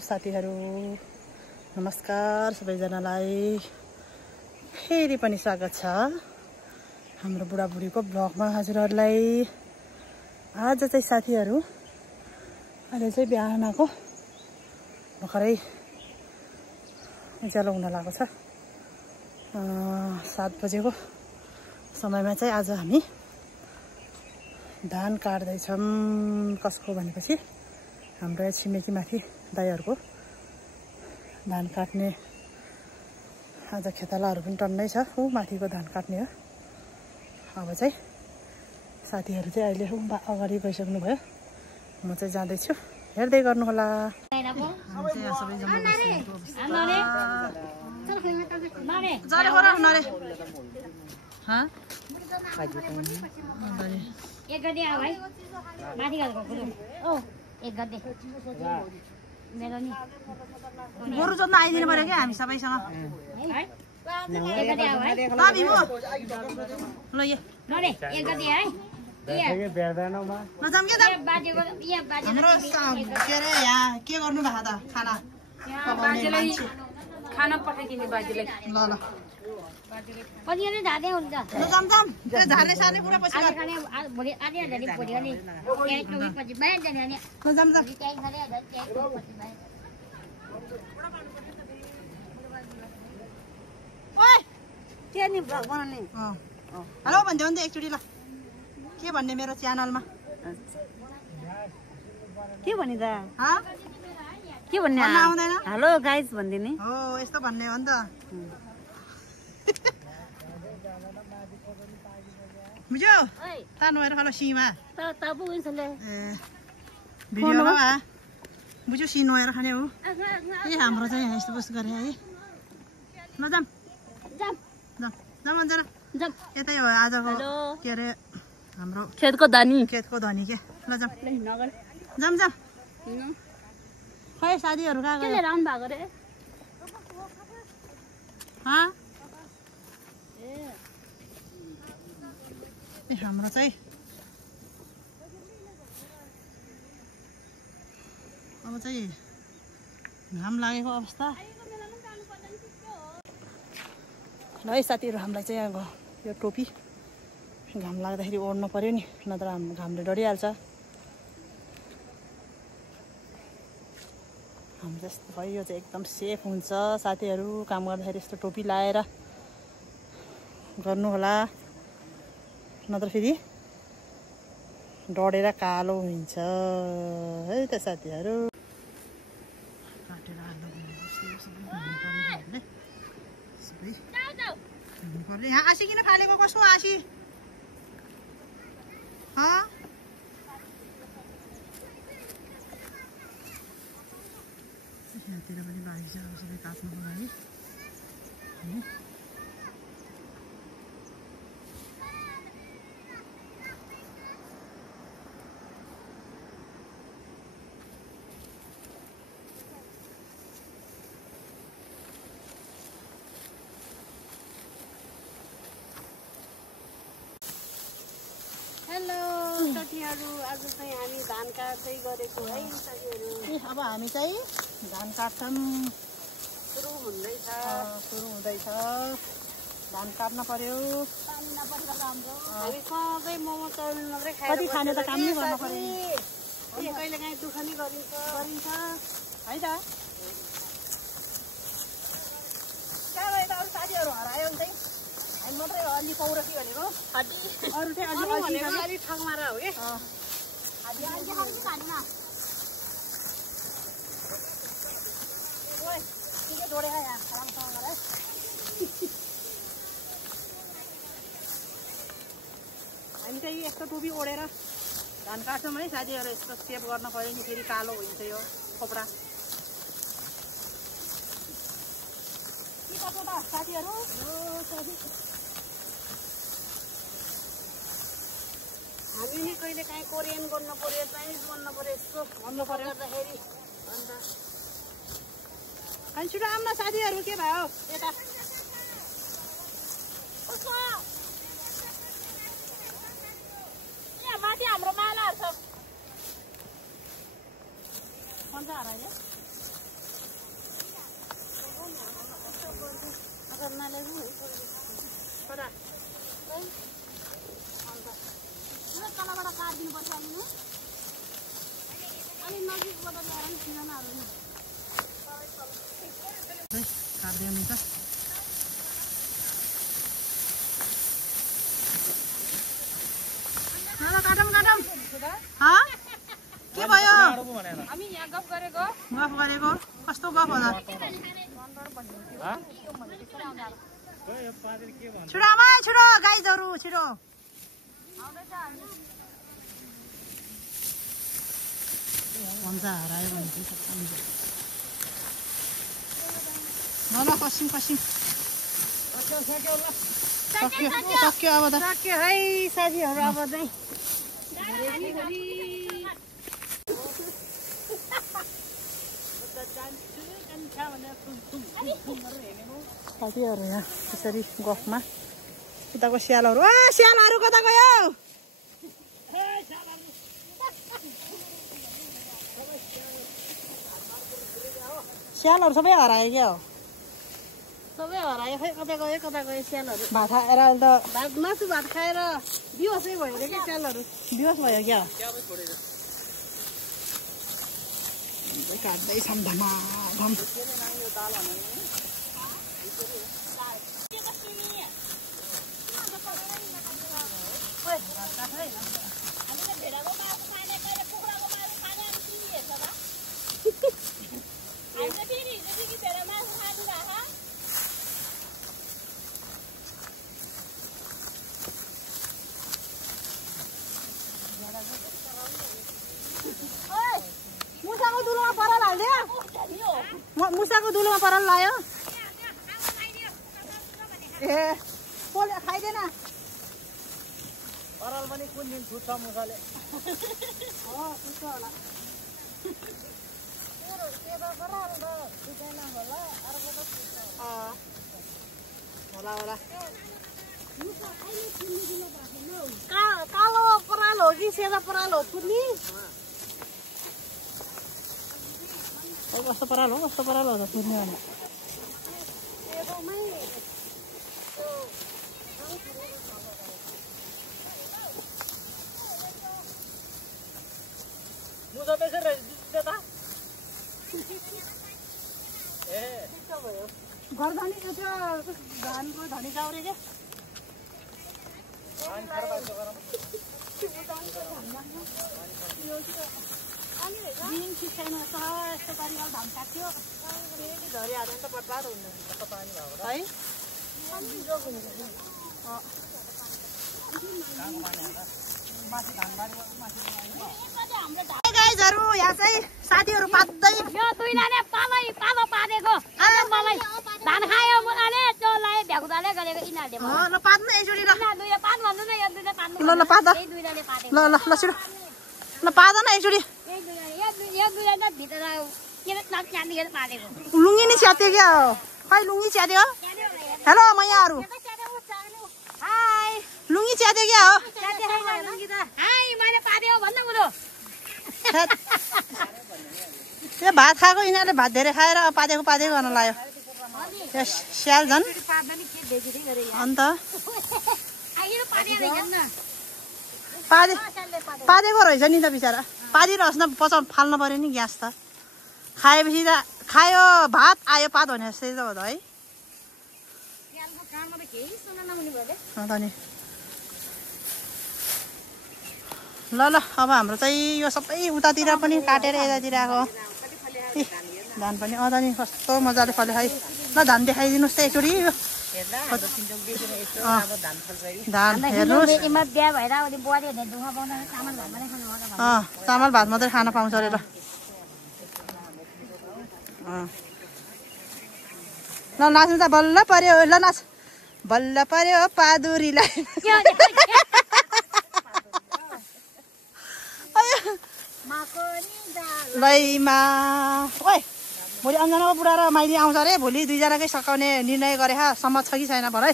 साथीहरू, नमस्कार सबैजनालाई। फेरि पनि स्वागत छ हाम्रो बुढाबुढीको ब्लगमा हजुरहरूलाई। आज चाहिँ साथीहरू, अहिले चाहिँ बिहानको भर्खरै उज्यालो हुन लागेको छ। 7 बजेको समयमा चाहिँ आज हामी धान काट्दैछौँ। कसको भनेपछि हाम्रो छिमेकीमाथि दाइहरूको धान काट्ने आज खेतालाहरू पनि टन्नै छ। ऊ माथिको धान काट्ने हो। अब चाहिँ साथीहरू चाहिँ अहिले अगाडि गइसक्नु भयो। म चाहिँ जाँदैछु, हेर्दै गर्नु होला। गोरु जोत्न आइदिनु पर्यो क्या हामी सबैसँग। के गर्नु भएको त खाना पठाइदिने बाजेलाई। ल ल झार्ने सार्ने पुरा पछि हेलो भनिदेऊ नि एकचोटि। ल के भन्ने मेरो च्यानलमा के भन्ने त के भन्ने आउँदैन। हेलो गाइस भनिदिने हो, यस्तो भन्ने हो नि त। बुझ्यौ तानु भएर खालो सीमा भिडियोमा बुझ्यो सी नुहाएर खाने हो। ए हाम्रो चाहिँ यस्तो बस्तो गरे है। ल जाम जाम जाम जाम यतै हो आजको के अरे हाम्रो खेतको धनी के। ल जाम जाम जाम। खै साथीहरू कहाँ गयो? राउन्ड भएको रे। ए हाम्रो चाहिँ अब चाहिँ घाम लागेको अवस्था। ल है साथीहरू, हामीलाई चाहिँ यहाँ यो टोपी घाम लाग्दाखेरि ओढ्नु पर्यो नि, नत्र घामले डढिहाल्छ। हामी जस्तो भयो यो चाहिँ एकदम सेफ हुन्छ साथीहरू। काम गर्दाखेरि यस्तो टोपी लाएर गर्नु होला, नत्र फेरि डढेर कालो हुन्छ है त साथीहरू। यहाँ आसी किन फालेको? कसको आसी? यहाँतिर पनि बारी छ, अब सबै काट्नुको लागि। हेलो साथीहरू, आज चाहिँ हामी धान काट्दै गरेको है साथीहरू। अब हामी चाहिँ धान काट्छौँ। सुरु हुँदैछ। धान काट्न पर्यो। पानी नपरेको राम्रो। हामी सधैँ मोमो चौमिन मात्रै कति खाने त काम नै गर्नु पर्यो। कहिले काहीँ दुःख नि गरिन्छ है त। कहाँ गयो त अरू साथीहरू? हरायो नि चाहिँ हामी मात्रै हो अलि पौरखी भनेको। अरू चाहिँ अलिक ठगमारा हो कि। हामी चाहिँ यस्तो टोपी ओढेर धान काट्छौँ है साथीहरू। यस्तो सेभ गर्न पर्यो नि, फेरि कालो हुन्छ यो खोपडा। के गर्छौ त साथीहरू? हामी नि कहिले काहीँ कोरियन गर्नु पर्यो, चाइनिज गर्नु पर्यो, यस्तो भन्नु पर्यो गर्दाखेरि। अन्त अनि छिटो आउन साथीहरू। के भयो यता? यहाँ माथि हाम्रो मालाहरू छ। पन्चा हरायो तलबाट काटिदिनु पर्छ अलि नजिकबाट ल्याएर नि सिजनहरू काट्दै हुन्छ काटौँ के भयो हामी यहाँ गफ गरेको कस्तो गफ होला छिटो गाइजहरू छिटो भन्छ हरायो भने ल कसिम सक्यो अब त सक्यो है साथीहरू अब चाहिँ साथीहरू यहाँ त्यसरी गफमा उताको स्यालहरू कता गयो स्यालहरू सबै हरायो क्या हो सबै हरायो खै कता गयो स्यालहरू भात खाएर त मासु भात खाएर बिहोसै भयो अरे क्या स्यालहरू बिहोस भयो क्या काट्दैछन् धमाधम मुसाको दुलोमा पराल हाल्दियो मुसाको दुलोमा पराल लायो ए पोले खाइदेन पराल पनि कुन दिन छुट्छ मुसाले होला कालो पराल हो कि सेता पराल हो फुल्ने कस्तो पराल हो त फुर्ने भने मुसा बेचेर त्यता ए घर धनी त्यो धानको धनी चाउरे के दिन सिस्दैन यस्तो पारिवाल धान काट्थ्यो झरी हाल्यो भने त बर्बाद हुँदैन पानी भएको है गाइजहरु यहाँ चाहिँ साथीहरु पाच्दै यो दुईलाले पालो पारेको आज मलाई धान खायो मुलाले त्यो लाए भ्याकुदाले गरेको इनाले ल पाच्नु एकचोटी ल दुईले पात भन्नु न यो दुईले पात्नु ल पात यही दुईलाले पारेको ल छिटो ल पाद न एकचोटी यही दुईलाले यो दुईलाले भित्र के चाँदीले पारेको लुङ्गी नि च्यात्यो क्या हो खै लुङ्गी च्यात्यो हेलो मैयाहरू हाय लुङ्गी च्यात्यो क्या हो हाय मैले पारेको भन्नु बुढो यो भात खाएको यिनीहरूले भात धेरै खाएर पादेको गर्न लाग्यो यो स्याल झन् अन्त पादेको रहेछ नि त बिचरा पादिरहोस् न पचाउनु फाल्नु पऱ्यो नि ग्यास त खाएपछि त खायो भात आयो पात भने जस्तै त हो त है अन्त नि ल अब हाम्रो चाहिँ यो सबै उतातिर पनि काटेर यतातिर आएको धान पनि अँ त नि कस्तो मजाले फल्यो है ल धान देखाइदिनुहोस् त एकचोटि धान हेर्नुहोस् चामल भात मात्रै खान पाउँछ अरे ल नाच्नु त बल्ल पर्यो ल नाच बल्ल पर्यो पादुरीलाई लैमा ओइ भोलि अन्जनाको बुढा र माइली आउँछ अरे भोलि दुईजनाकै सकाउने निर्णय गरे सम्मत छ कि छैन भन है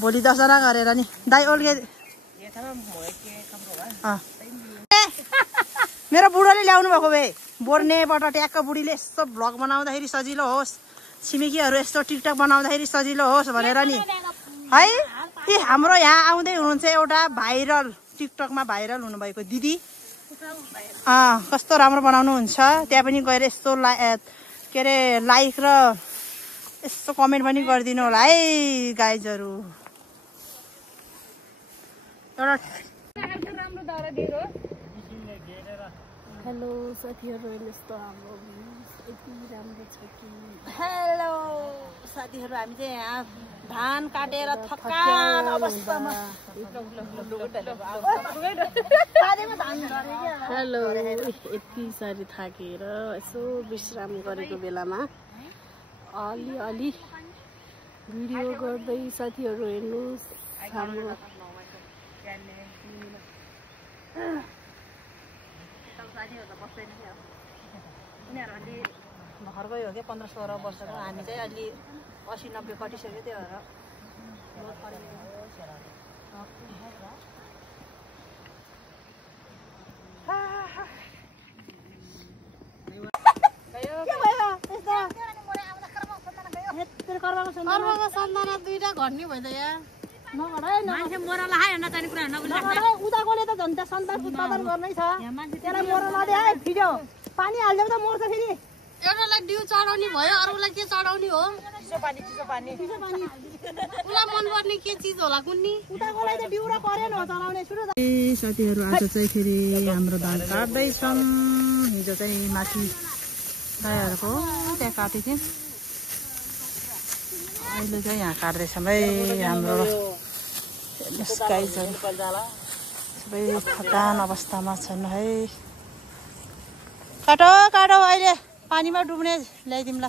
भोलि 10 जना गरेर नि दाइ ओल्के मेरो बुढोले ल्याउनु भएको भए बोर्नेबाट ट्याक्क बुढीले यस्तो भ्लग बनाउँदाखेरि सजिलो होस् छिमेकीहरू यस्तो टिकटक बनाउँदाखेरि सजिलो होस् भनेर नि है। हाम्रो यहाँ आउँदै हुनुहुन्छ एउटा भाइरल, टिकटकमा भाइरल हुनुभएको दिदी। कस्तो राम्रो बनाउनुहुन्छ। त्यहाँ पनि गएर यस्तो के अरे लाइक र यस्तो कमेन्ट पनि गरिदिनु होला है गाइजहरू। हेलो साथीहरू, यस्तो हाम्रो यति राम्रो छ कि। हेलो साथीहरू, हामी चाहिँ यहाँ धान काटेर थकान अवस्थामा। हेलो, यति साह्रै थाकेर यसो विश्राम गरेको बेलामा अलि भिडियो गर्दै साथीहरू हेर्नुहोस् हाम्रो। उनीहरू अलि भर्खर हो क्या 15-16 वर्षको, हामी चाहिँ अलि 80-90 कटिसक्यो। त्यो भएर दुईटा घट्ने भयो त यहाँ उताकोले त झन् त्यहाँ सन्तान उत्पादन गर्नै छ। त्यसलाई मोरा नदिए है, भिडियो पानी हाल्यो त मर्छ फेरि। एउटालाई डिउ चढाउने भयो, अरूलाई के चढाउने हो? चिसो पानी उसलाई मनपर्ने के चिज होला कुन्नी? उताकोलाई त डिउ र करेन हो चलाउने। सुरु साथीहरू, आज चाहिँ फेरि हाम्रो धान काट्दैछन्। हिजो चाहिँ माथि गाईहरूको त्यहाँ काटेको थियौँ, अहिले चाहिँ यहाँ काट्दैछौँ है। हाम्रो गाईहरू सबै थकान अवस्थामा छन् है। काटो अहिले पानीमा डुब्ने ल्याइदिउँ ल।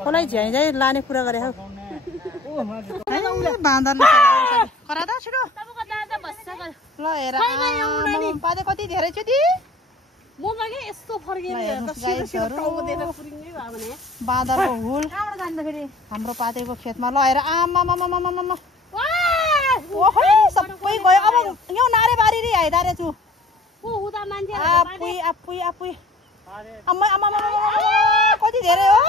कसलाई झ्याइ लाने कुरा गरे हौ बाँदरले। करा त छिटो ल। हेर पाते कति धेरै छु दि बाँदरको हुल जाँदाखेरि हाम्रो पातेको खेतमा। ल हेर आमा सबै गयो। अब यो नारे बारी हाइदारे छु आपुई कति धेरै हो।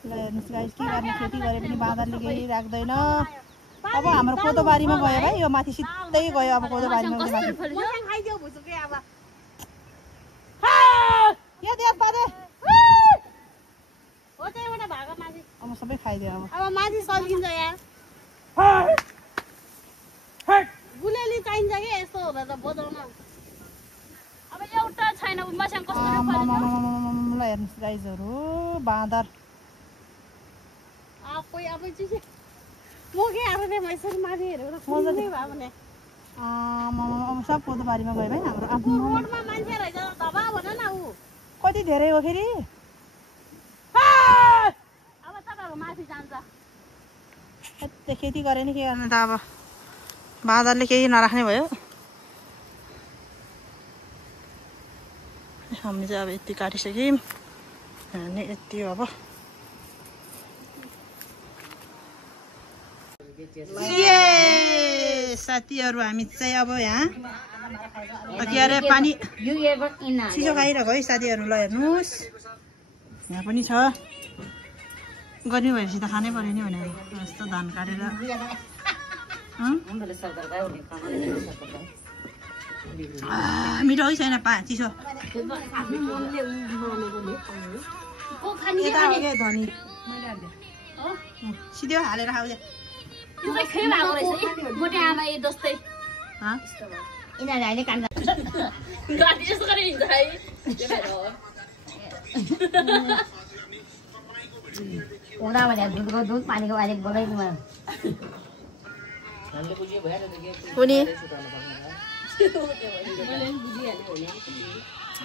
ल हेर्नुहोस् गाइस, के गर्ने, खेती गरे पनि बाँदरले केही राख्दैन। अब हाम्रो कोदो बारीमा गयो भाइ, यो माथि सिधै गयो। अब कोदो बारीमा अब सबै खाइदियो। अब माथि सल्किन्छ यार, गुलेली चाहिन्छ कि यस्तो हुँदा त बजाउन। अब एउटा छैन मसँग कस्तो। ल हेर्नुहोस् गाइजहरू, बाँदर आफै चिसे मोके आएर मैसरी माथि हेरेर खोज्दै भयो भने सब कोदो बारीमा गयो भाइ हाम्रो। आफ्नो रोडमा मान्छे रहेछ दबा भन न। ऊ कति धेरै हो फेरि। अब तपाईँहरू माथि जान्छ। खेती गरे नि के गर्नु त। अब बाँदरले केही नराख्ने भयो। हामी चाहिँ अब यति काटिसक्यौँ, अनि यति अब साथीहरू हामी चाहिँ अब यहाँ के अरे पानी चिसो खाइरहेको है साथीहरू। ल हेर्नुहोस्, यहाँ पनि छ। गर्मी भएपछि त खानै पर्यो नि भनेर यस्तो धान काटेर। मिठो है छैन चिसो। धनी सिधै हालेर खाऊ। दूध पानीको अलिक बगाइदिनु कुनी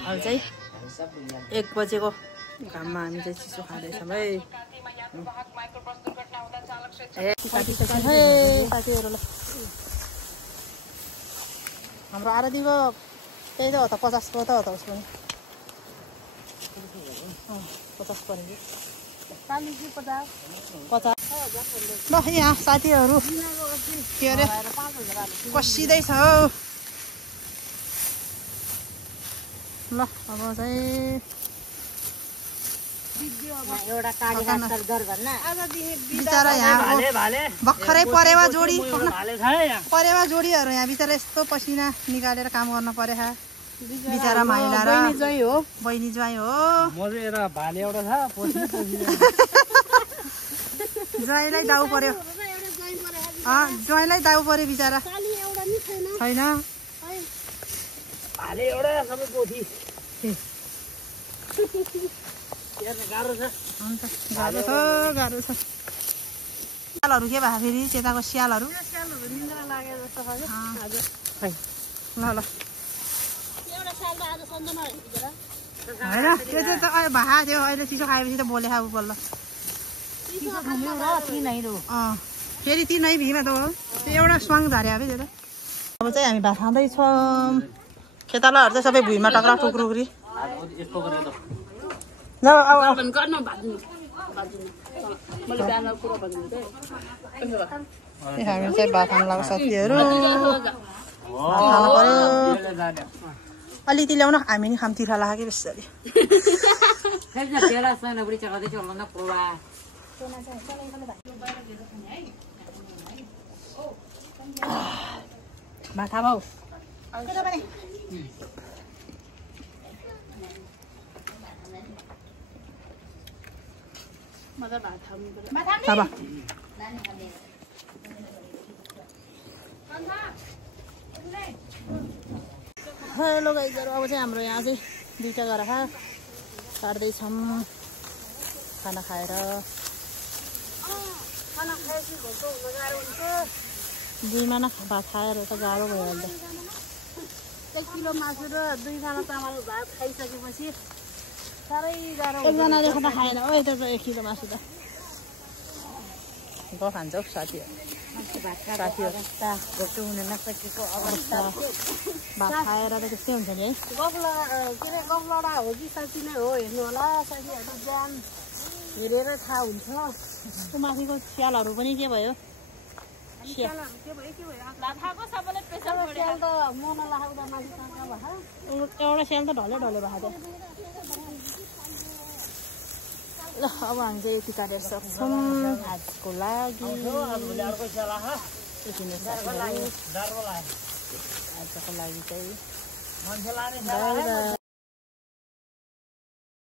अब चाहिँ 1 बजेको घाममा हामी चाहिँ चिसो खाँदैछौँ है। साथीहरूलाई हाम्रो आरतीको त्यही त हो त 50 को त हो त उसको 50 पर्यो 50 50 ल यहाँ साथीहरू के अरे कसिँदैछ हौ ल अब चाहिँ एउटा काटेर दर गर्न बिचरा यहाँ भर्खरै परेवा जोडी जोडीहरू यहाँ बिचरा यस्तो पसिना निकालेर काम गर्न परे बिचरा माइला र बहिनी ज्वाइँ हो ज्वाइँलाई दाउ पर्यो ज्वाइँलाई दाउ पर्यो बिचरा छैन गाह्रो छ स्यालहरू के भयो फेरि त्यताको स्यालहरू ल ल होइन त्यो चाहिँ त भा थियो अहिले चिसो खाएपछि त बोले खाऊ बल्ल फेरि तिनै भिमा त हो त्यो एउटा स्वाङ झरे अब त्यो त अब चाहिँ हामी भात खाँदैछौँ खेतालाहरू चाहिँ सबै भुइँमा टक्रा टुक्रुक्री हामी चाहिँ भात खानु लाग्छ साथीहरू खानु पर्यो अलिकति ल्याउन हामी नि खाम तिर्खा लाग्यो कि बेसी भात खाऊ हेलो गाइजहरू अब चाहिँ हाम्रो यहाँ चाहिँ 2टा गराखा काट्दैछौँ खाना खाएर दुईमा न भात खाएर त गाह्रो भइहाल्छ 1 किलो मासु र 2 खाना चामल भात खाइसकेपछि साह्रै गाह्रो एकजनाले खाना खाएन हो यता 1 किलो मासु त खान्छौ साथीहरू भात खाएर त त्यस्तै हुन्छ नि है गफलडा हो कि साँच्ची नै हो हेर्नु होला साथीहरू बिहान हेरेर थाहा हुन्छ त्यो माथिको स्यालहरू पनि के भयो स्याल त मन लाग्दा माथि कहाँ भयो एउटा स्याल त ढले भएको थियो ल अब हामी चाहिँ यति काटेर सक्छौँ आजको लागि आजको लागि चाहिँ